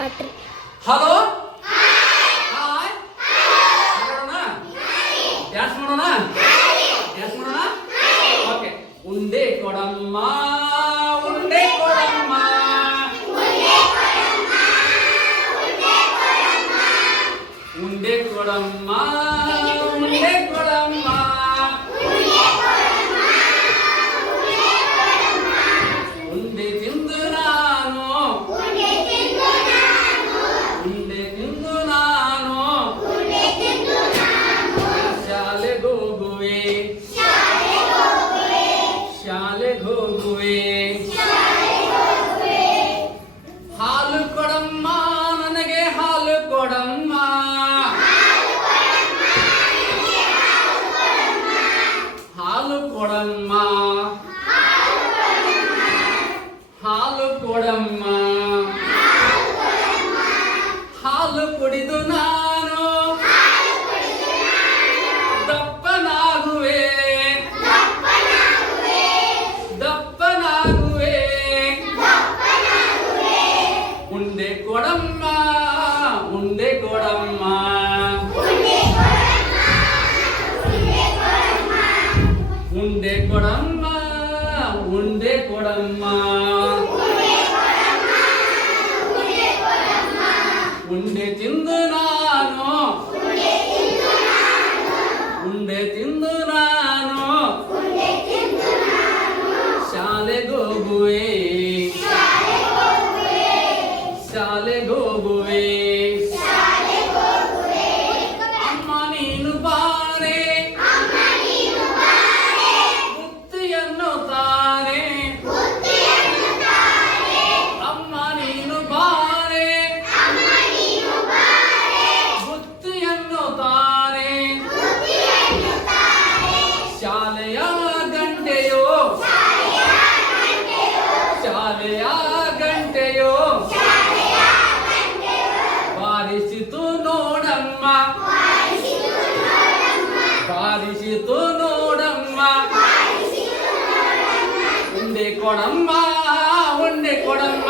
hello hi ಮಾಡೋಣ dance ಮಾಡೋಣ dance ಮಾಡೋಣ ಓಕೆ ಉಂಡೆ ಕೊಡಮ್ಮ ಉಂಡೆ ಕೊಡಮ್ಮ ಉಂಡೆ ಕೊಡಮ್ಮ ಉಂಡೆ ಕೊಡಮ್ಮ ಉಂಡೆ ತಿಂದು ನಾನು ಉಂಡೆ ತಿಂದು ನಾನು ಶಾಲೆಗೆ ಹೋಗುವೆ ಶಾಲೆಗೆ ಹೋಗುವೆ ಹಾಲು ಕೊಡಮ್ಮ ನನಗೆ ಹಾಲು ಕೊಡಮ್ಮ ಹಾಲು ಕೊಡಮ್ಮ ಹಾಲು ಕೊಡಮ್ಮ ಹಾಲು ಕುಡಿದು ನಾನು ದಪ್ಪನಾಗುವೆ ದಪ್ಪನಾಗುವೆ ಉಂಡೆ ಕೊಡಮ್ಮ ಉಂಡೆ ಕೊಡಮ್ಮ ಉಂಡೆ ಕೊಡಮ್ಮ ಉಂಡೆ ಕೊಡಮ್ಮ ಉಂಡೆ ತಿಂದು ನಾನು ಉಂಡೆ ತಿಂದು ನಾನು ಶಾಲೆಗೆ ಹೋಗುವೆ ಶಾಲೆಗೆ ಹೋಗುವೆ ಅಮ್ಮ ನೀನು ಬಾರೆ ಬುತ್ತಿಯನ್ನು ತಾರೆ ಅಮ್ಮ ನೀನು ಬಾರೆ ಬುತ್ತಿಯನ್ನು ತಾರೆ ಶಾಲೆಯ ಗಂಟೆಯೋ ಶಾಲೆಯ ಗಂಟೆಯೋ ಬಾರಿಸಿತು ನೋಡಮ್ಮ ಬಾರಿಸಿತು ನೋಡಮ್ಮ ಉಂಡೆ ಕೊಡಮ್ಮ ಉಂಡೆ ಕೊಡಮ್ಮ